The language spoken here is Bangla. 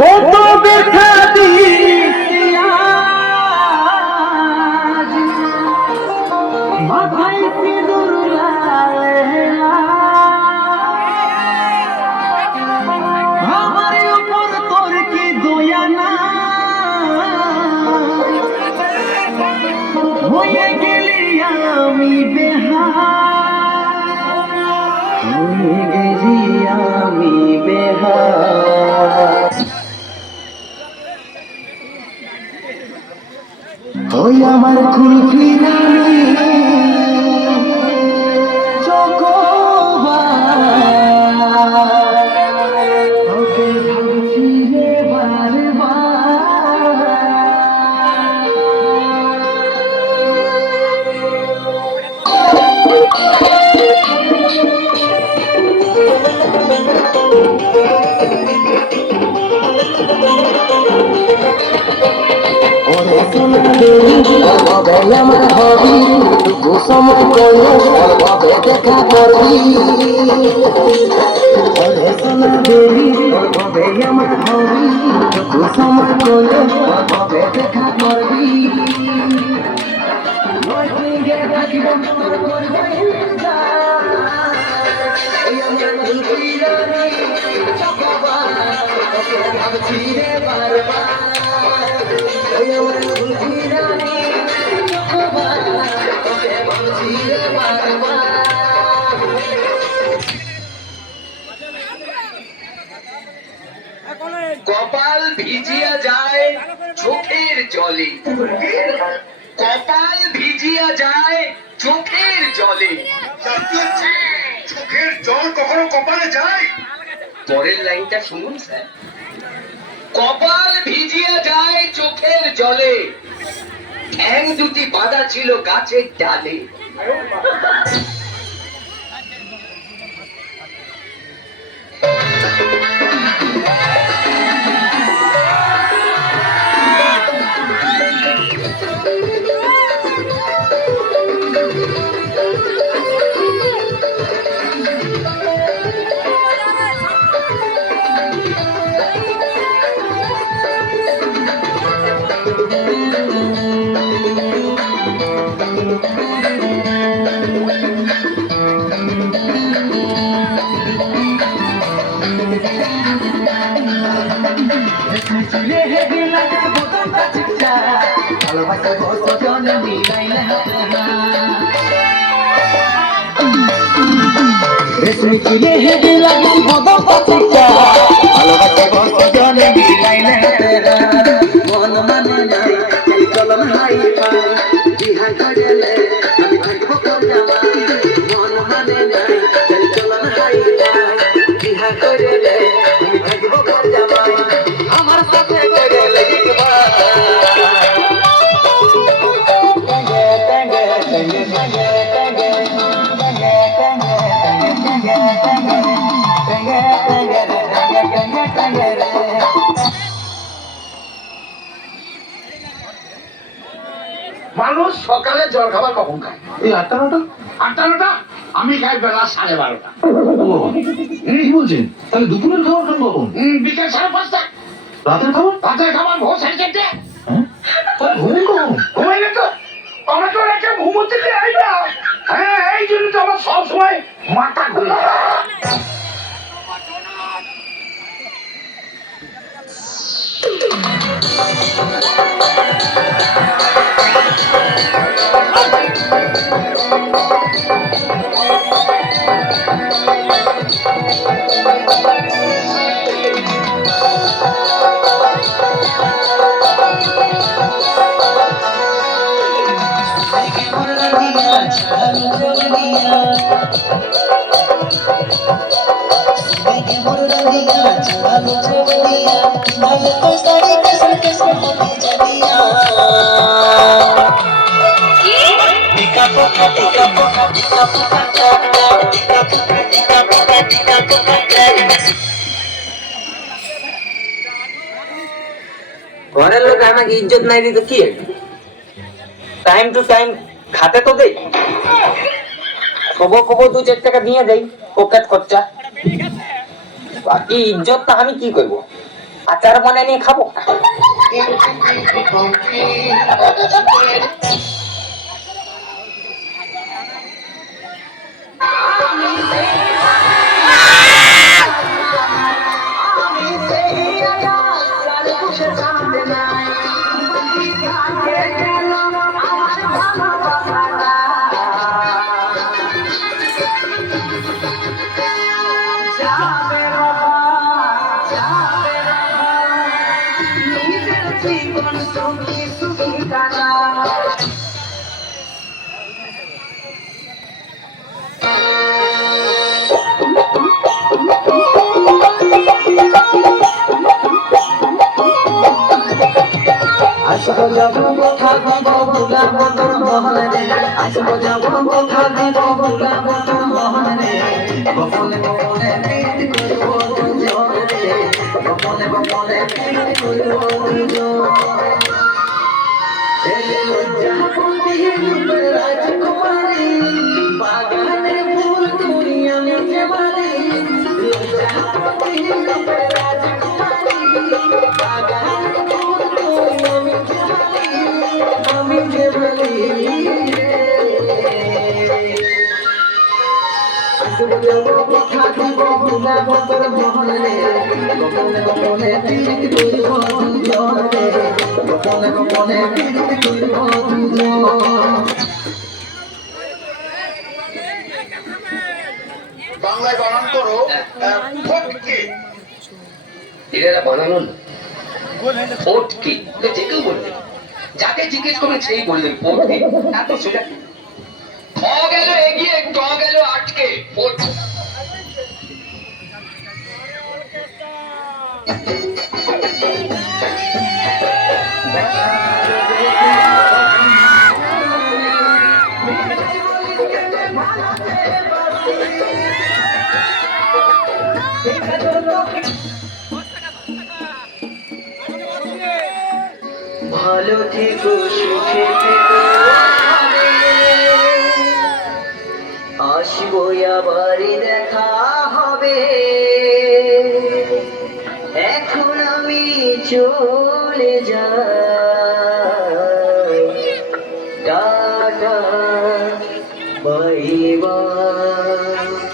কত ব্যথা দিয়েছি মাথায় সিঁদুর লালে আমার উপর তোর কি দয়া না হয়ে গেলি আমি বেহাল হয়ে গেলি আমি বেহাল ওই আমার কুলফি রানী ওকে ভাবছি রে আমার হবি সময় করলে কবে দেখা করবি কবে আমার হবি সময় করলে কবে দেখা করবি ভাবছি রে বারবার কপাল ভিজিয়া যায় চোখের জলে, কপাল ভিজিয়া যায় চোখের জলে। চোখের জল কখনো কপালে যায়? পরের লাইনটা শুনুন স্যার। কপাল ভিজিয়া যায় চোখের জলে, ঠ্যাং দুটি বাঁধা ছিল গাছের ডালে। রেশমি চিড়ে হেঁটে লাগেন বদল পাতিকা ভালোবাসে বস্ত জনে মিলাইলে মন মানে নাই চলন হাই পাই বিহা করেলে আমি থাকবো কলজামাই মন মানে নাই চলন হাই পাই বিহা করেলে আমি থাকবো কলজামাই আমার সাথে করেলে একবার মানুষ সকালে জল খাবার কখন খায়? এই 8টা 9টা। 8টা 9টা? আমি খাই বেলা 12:30। কি বলছেন? তাহলে দুপুরের খাবার খান কখন? বিকেল 5:30। রাতের খাবার? রাতের খাবার ভোর 4:30। ঘুমেন কখন? ঘুমাইলে তো আমরা তো একটা ঘুমোতে যাই না। হ্যাঁ, এই জন্য তো আমার সবসময় মাথা ঘুরে যায়। ঘরের লোক আমাকে ইজ্জত নাই দিতে কি টাইম টু টাইম খাতে তো দেই, খবর খবর 2-4 টাকা দিয়ে দেয়। পকেট খরচা। বাকি ইজ্জতটা আমি কি করবো? আচার বানিয়ে নিয়ে খাবো। আসবো যাব কথা দিব ভুলাব তোর মহল রে, আসবো যাব কথা দিব ভুলাব তোর মহল রে, গোপনে গোপনে প্রীত করব দুজন রে, গোপনে গোপনে প্রীত করব দুজন। লজ্জাপতি রূপের রাজকুমারী, বাগানের ফুল তুমি আমি যে বাড়ি। লজ্জাপতি রূপের রাজকুমারী, বাগানের ফুল তুমি আমি যে বাড়ি, আমি যে বাড়ি রে। আসবো যাব কথা দিব ভুলাব তোর মহল রে, গোপনে গোপনে প্রীত করব দুজন রে, গোপনে গোপনে প্রীত করব দুজন। বাংলায় বানান করো ফটকে। এরা বানানো না, ফটকে যে কেউ বলবে, যাকে জিজ্ঞেস করবেন সেই বলবেন ফটকে। এত সোজা কি? খ গেল এগিয়ে, ট গেল আটকে, ফট। ভালো থেকো সুখে থেকো, আসবো আবার দেখা হবে। এখন আমি চলে যাই, টাটা বাই বাই।